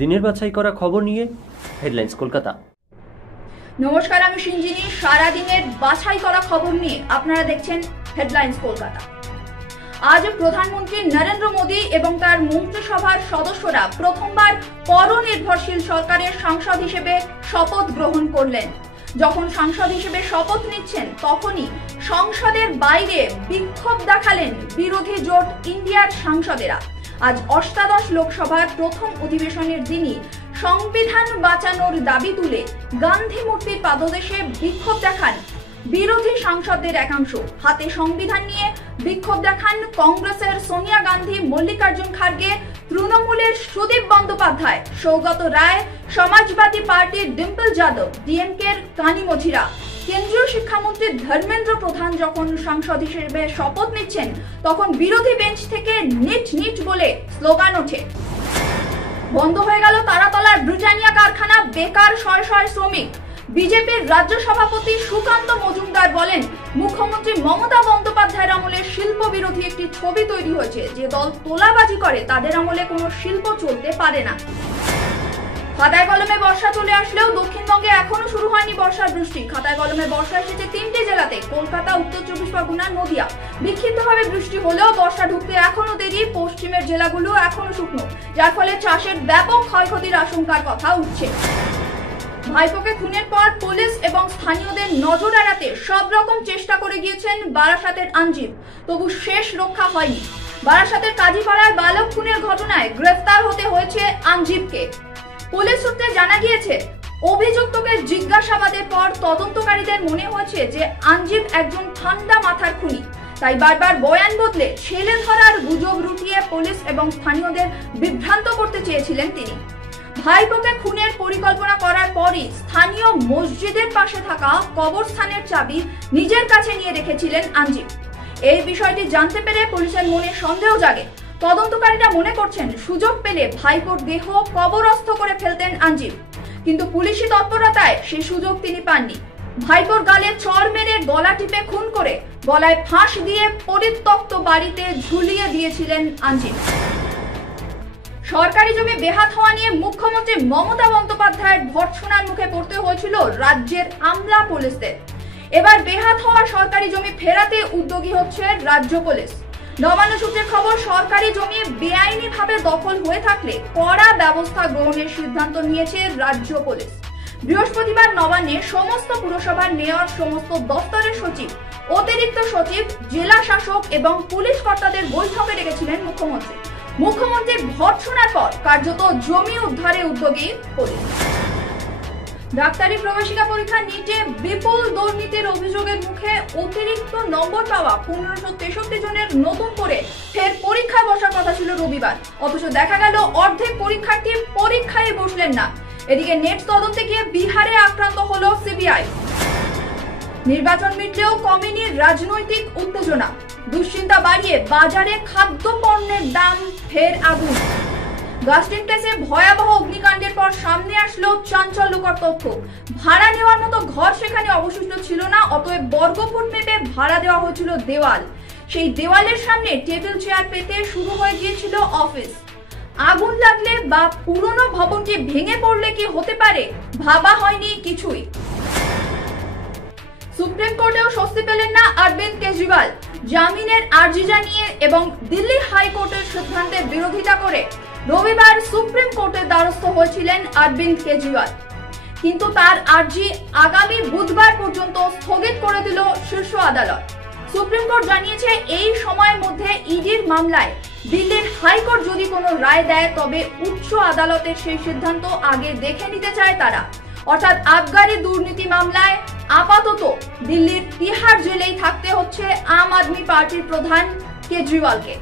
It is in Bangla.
দিনের বাছাই করা খবর নিয়ে হেডলাইন্স কলকাতা। নমস্কার, আমি সিঞ্জিনী। সারা দিনের বাছাই করা খবর নিয়ে আপনারা দেখছেন হেডলাইন্স কলকাতা। আজ প্রধানমন্ত্রী নরেন্দ্র মোদী এবং তার মন্ত্রিসভার সদস্যরা প্রথমবার পরনির্ভরশীল সরকারের সাংসদ হিসেবে শপথ গ্রহণ করলেন। যখন সাংসদ হিসেবে শপথ নিচ্ছেন তখনই সংসদের বাইরে বিক্ষোভ দেখালেন বিরোধী জোট ইন্ডিয়ার সাংসদেরা। আজ অষ্টাদশ লোকসভার প্রথম অধিবেশনের দিনই সংবিধান বাঁচানোর দাবি তুলে গান্ধী মূর্তির পাদদেশে বিক্ষোভ দেখান বিরোধী সাংসদদের একাংশ। হাতে সংবিধান নিয়ে বিক্ষোভ দেখান কংগ্রেসের সোনিয়া গান্ধী, মল্লিকার্জুন খার্গে, তৃণমূলের সুদীপ বন্দ্যোপাধ্যায়, সৌগত রায়, সমাজবাদী পার্টির ডিম্পল যাদব, ডিএমকের কানি মঝিরা। কেন্দ্রীয় শিক্ষামন্ত্রী ধর্মেন্দ্র প্রধান যখন সাংসদ হিসেবে শপথ নিচ্ছেন তখন বিরোধী বেঞ্চ থেকে নিট নিট বলে স্লোগান ওঠে। বন্ধ হয়ে গেল তারাতলার ব্রিটানিয়া কারখানা, বেকার শয় শয় শ্রমিক। বিজেপির রাজ্য সভাপতি সুকান্ত মজুমদার বলেন, মুখ্যমন্ত্রী মমতা বন্দ্যোপাধ্যায়ের আমলে শিল্প বিরোধী একটি ছবি তৈরি হয়েছে। যে দল তোলাবাজি করে তাদের আমলে কোনো শিল্প চলতে পারে না। খাতায় কলমে বর্ষা চলে আসলেও দক্ষিণবঙ্গে এখনো শুরু হয়নি বর্ষার বৃষ্টি। খাতায় কলমে বর্ষা এসেছে 3টি জেলাতে, কলকাতা, উত্তর চব্বিশ পরগনা, নদিয়া। বিক্ষিপ্তভাবে বৃষ্টি হলেও বর্ষা ঢুকতে এখনো দেরি। পশ্চিমের জেলাগুলো এখনো শুকনো, যার ফলে চাষের ব্যাপক ক্ষয়ক্ষতির আশঙ্কার কথা উঠছে। ভাইপোকে খুনের পর পুলিশ এবং স্থানীয়দের নজর এড়াতে সব রকম চেষ্টা করে গিয়েছেন বারাসাতের আঞ্জিব, তবু শেষ রক্ষা হয়নি। বারাসাতের কাজীপাড়ায় বালক খুনের ঘটনায় গ্রেফতার হতে হয়েছে আঞ্জিবকে। পুলিশ সূত্রে জানা গিয়েছে, অভিযুক্তকে জিজ্ঞাসাবাদের পর তদন্তকারীদের মনে হয়েছে যে আঞ্জিব একজন ঠান্ডা মাথার খুনি, তাই বারবার বয়ান বদলে ছেলে ধরার গুজব রুটিয়ে পুলিশ এবং স্থানীয়দের বিভ্রান্ত করতে চেয়েছিলেন তিনি। ভাইপোকে খুনের পরিকল্পনা করার পরই স্থানীয় মসজিদের পাশে থাকা কবরস্থানের চাবি নিজের কাছে নিয়ে রেখেছিলেন আঞ্জিব। এই বিষয়টি জানতে পেরে পুলিশের মনে সন্দেহ জাগে। তদন্তকারীরা মনে করছেন সুযোগ পেলে ভাইপোর দেহ কবরস্থ করে ফেলতেন আঞ্জিব, কিন্তু পুলিশি তৎপরতায় সেই সুযোগ তিনি পাননি। ভাইপোর গালে চড় মেরে গলা টিপে খুন করে গলায় ফাঁস দিয়ে পরিত্যক্ত বাড়িতে ঝুলিয়ে দিয়েছিলেন আঞ্জিব। সরকারি জমি বেহাত হওয়া নিয়ে মুখ্যমন্ত্রী মমতা বন্দ্যোপাধ্যায়ের ভর্ৎসনার মুখে পড়তে হয়েছিল রাজ্যের আমলা পুলিশদের। এবার বেহাত হওয়া সরকারি জমি ফেরাতে উদ্যোগী হচ্ছে রাজ্য পুলিশ। নবান্ন সূত্রের খবর, সরকারি জমি বেআইনিভাবে দখল হয়ে থাকলে কড়া ব্যবস্থা গ্রহণের সিদ্ধান্ত নিয়েছে রাজ্য পুলিশ। বৃহস্পতিবার নবান্নে সমস্ত পুরসভার মেয়র, সমস্ত দপ্তরের সচিব, অতিরিক্ত সচিব, জেলা শাসক এবং পুলিশ কর্তাদের বৈঠকে ডেকেছিলেন মুখ্যমন্ত্রী। মুখ্যমন্ত্রীর ভর্ৎসনার পর কার্যত জমি উদ্ধারে উদ্যোগী পুলিশ। ডাক্তারি প্রবেশিকা পরীক্ষা নিটে বিপুল দুর্নীতির অভিযোগের মুখে অতিরিক্ত নম্বর পাওয়া 1563 জনের নতুন করে ফের পরীক্ষায় বসার কথা ছিল রবিবার, অথচ দেখা গেল অর্ধেক পরীক্ষার্থী পরীক্ষায় বসলেন না। এদিকে নেট তদন্তে গিয়ে বিহারে আক্রান্ত হলো সিবিআই। নির্বাচন মিটলেও কমেনি রাজনৈতিক উত্তেজনা, দুশ্চিন্তা বাড়িয়ে বাজারে খাদ্য পণ্যের দাম ফের আগুন। গাস্টিন কেসে ভয়াবহ অগ্নিকাণ্ডের পর সামনে আসলো চাঞ্চল্যকর তথ্য। ভাড়া নেওয়ার মতো ঘর সেখানে অবশিষ্ট ছিল না, অতএব বর্গফুট মেপে ভাড়া দেওয়া হয়েছিল দেওয়াল। সেই দেওয়ালের সামনে টেবিল চেয়ার পেতে শুরু হয়ে গিয়েছিল অফিস। আগুন লাগলে বা পুরনো ভবনটি ভেঙে পড়লে কি হতে পারে ভাবা হয়নি কিছুই। সুপ্রিম কোর্টেও স্বস্তি পেলেন না অরবিন্দ কেজরিওয়াল। জামিনের আর্জি জানিয়ে এবং দিল্লি হাইকোর্টের সিদ্ধান্তের বিরোধিতা করে রবিবার সুপ্রিম কোর্টের দ্বারস্থ হয়েছিলেন অরবিন্দ কেজরিওয়াল, কিন্তু তার আর্জি আগামী বুধবার পর্যন্ত স্থগিত করে দিল শীর্ষ আদালত। সুপ্রিম কোর্ট জানিয়েছে, এই সময়ের মধ্যে ইডির মামলায় দিল্লির হাইকোর্ট যদি কোনো রায় দেয় তবে উচ্চ আদালতের সেই সিদ্ধান্ত আগে দেখে নিতে চায় তারা। অর্থাৎ আবগারি দুর্নীতি মামলায় আপাতত দিল্লির তিহার জেলেই থাকতে হচ্ছে আম আদমি পার্টির প্রধান কেজরিওয়ালকে।